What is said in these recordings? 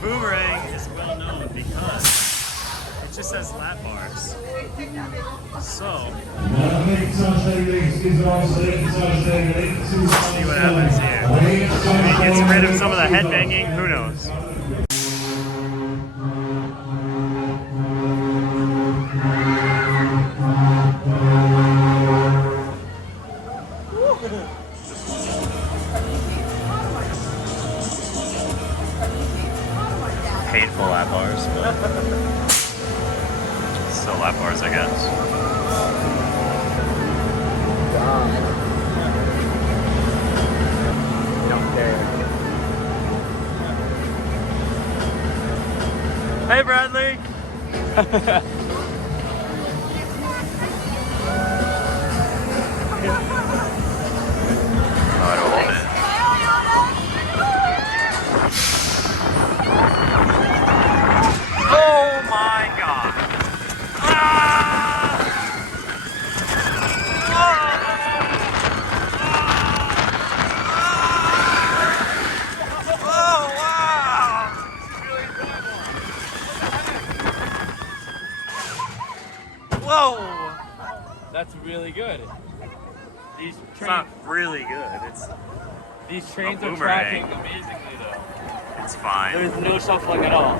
Boomerang is well known because it just has lap bars. So, see what happens here. Maybe it gets rid of some of the headbanging, who knows? Painful lap bars, but still lap bars, I guess. Don't care. Hey, Bradley! Whoa! That's really good. These It's not really good. these trains are boomerang. tracking amazingly though. It's fine. There's no shuffling at all.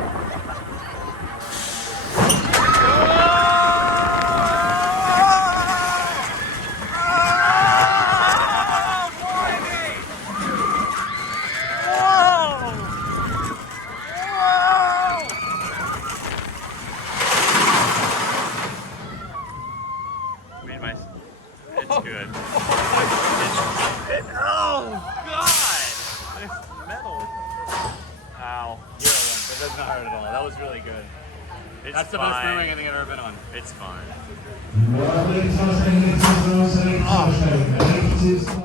It's good. Oh God! It's metal. Ow. That does not hurt at all. That was really good. It's That's the fine. best boomerang I think I've ever been on. It's fine. Oh.